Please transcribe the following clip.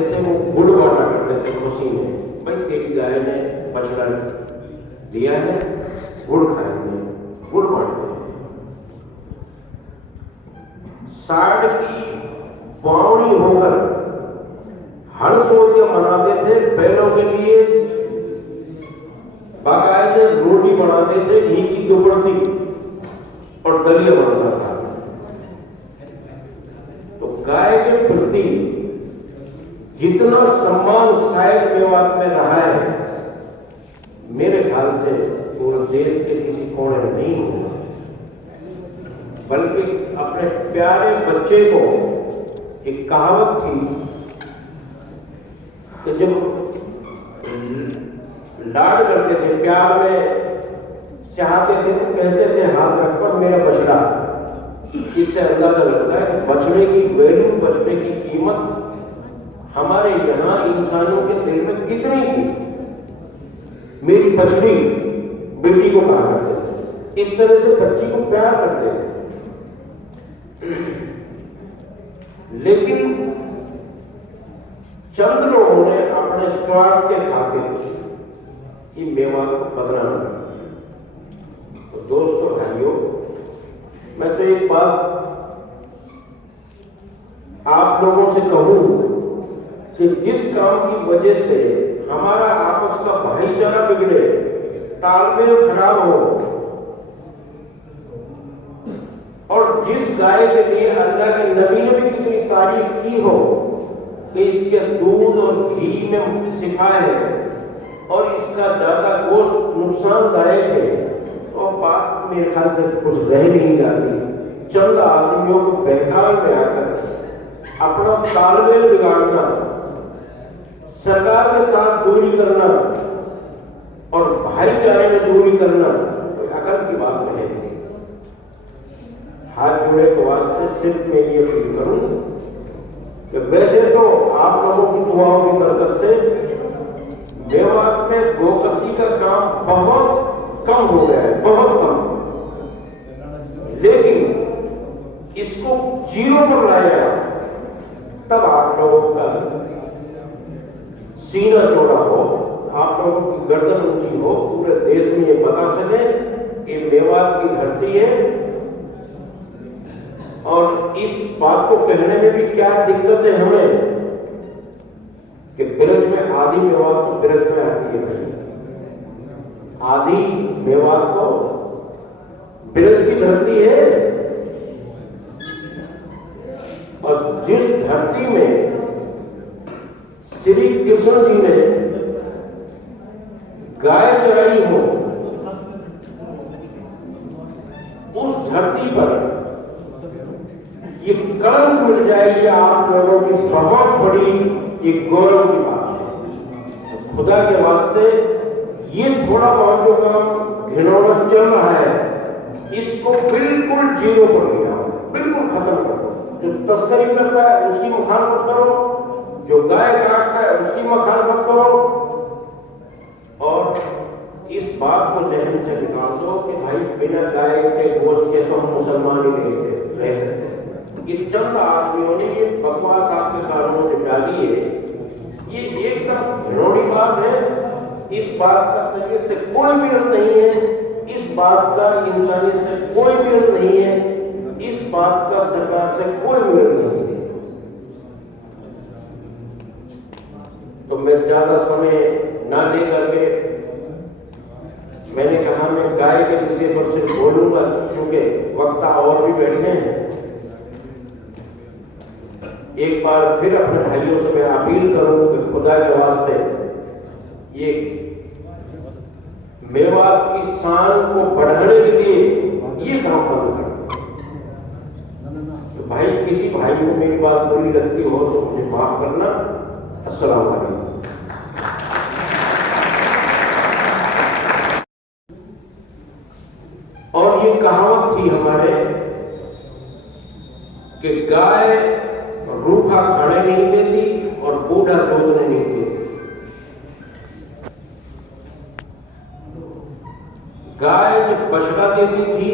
थे वो गुड़ बांटा करते थे खुशी में, भाई तेरी गाय ने बछड़ा दिया है, गुड़ खाएंगे, गुड़ बांटते हैं। साठ की बावनी होकर हर्षोल्लास मनाते थे, बैलों के लिए बाकायदे रोटी बनाते थे, घी की दुपड़ती और दलिया बनता था। तो गाय के प्रति जितना सम्मान शायद मेवात में रहा है, मेरे ख्याल से पूरे देश के किसी कोने में नहीं होगा। बल्कि अपने प्यारे बच्चे को, एक कहावत थी कि जब लाड करते थे, प्यार में चाहते थे तो कहते थे हाथ रख पर मेरा बछड़ा। इससे अंदाजा लगता है कि बछड़े की वैल्यू, बछड़े की कीमत हमारे यहां इंसानों के दिल में कितनी थी। मेरी बछड़ी बेटी को कहा करते थे, इस तरह से बच्ची को प्यार करते थे। लेकिन चंद लोगों ने अपने स्वार्थ के खातिर ये मेवात को बदनाम कर दिया। तो दोस्तों भाइयों, मैं तो एक बात आप लोगों से कहूं कि जिस काम की वजह से हमारा आपस का भाईचारा बिगड़े, तालमेल खराब हो, और जिस गाय के लिए अल्लाह के नबी ने भी कितनी तारीफ की हो कि इसके दूध और घी में शिफा है और इसका ज्यादा गोश्त नुकसानदायक है, तो बात मेरे ख्याल से कुछ रह नहीं जाती। चंद आदमियों को बहकाल में आकर अपना तालमेल बिगाड़ना, सरकार के साथ दूरी करना और भाईचारे में दूरी करना कोई अकल की बात नहीं है। हाथ जोड़े के वास्ते सिर्फ मैं ये अपील करूं कि वैसे तो आप लोगों की दुआओं की बरकत से मेवात में गोकसी का काम बहुत कम हो गया है, बहुत कम। लेकिन इसको जीरो पर लाया तब आप लोगों का सीना चौड़ा हो, आप लोगों की गर्दन ऊंची हो, पूरे देश में ये बता सके कि मेवात की धरती है। और इस बात को कहने में भी क्या दिक्कत है हमें कि ब्रज में आदि मेवात तो ब्रज में आती है भाई, आदि मेवात तो ब्रज की धरती है। और जिस धरती में श्री कृष्ण जी ने गाय चराई हो, उस धरती पर ये कलंक मिट जाए, ये आप लोगों की बहुत बड़ी एक गौरव की बात है। तो खुदा के वास्ते ये थोड़ा बहुत जो काम घिनौना चल रहा है, इसको बिल्कुल जीरो कर दिया, बिल्कुल खत्म कर दो। जो तस्करी करता है उसकी मुखालफत करो, जो गाय काटता है उसकी मुखालफत करो, और इस बात को जहन से निकाल दो कि भाई बिना गाय के गोश्त के तो हम मुसलमान ही नहीं रह सकते। ये चंद आदमियों ने ये बकवास आपके कानून में डाली है, ये एकदम घिनौनी बात है। इस बात का शरीयत से कोई मेल नहीं है, इस बात का इंसानियत से कोई मेल नहीं है, इस बात का सरकार से कोई मेल नहीं है। तो मैं ज्यादा समय ना लेकर के, मैंने कहा मैं गाय के विषय पर सिर्फ बोलूंगा क्योंकि वक्ता और भी बैठे हैं। एक बार फिर अपने भाइयों से मैं अपील करूं कि खुदा के वास्ते ये मेवात की शान को बढ़ाने के लिए ये काम बंद कर। तो भाई किसी भाई को मेरी बात बुरी लगती हो तो मुझे माफ करना। अस्सलाम वालेकुम। और ये कहावत थी हमारे कि गाय रूखा खाने नहीं देती और बूढ़ा दूधने नहीं देती। गाय जब बछड़ा देती थी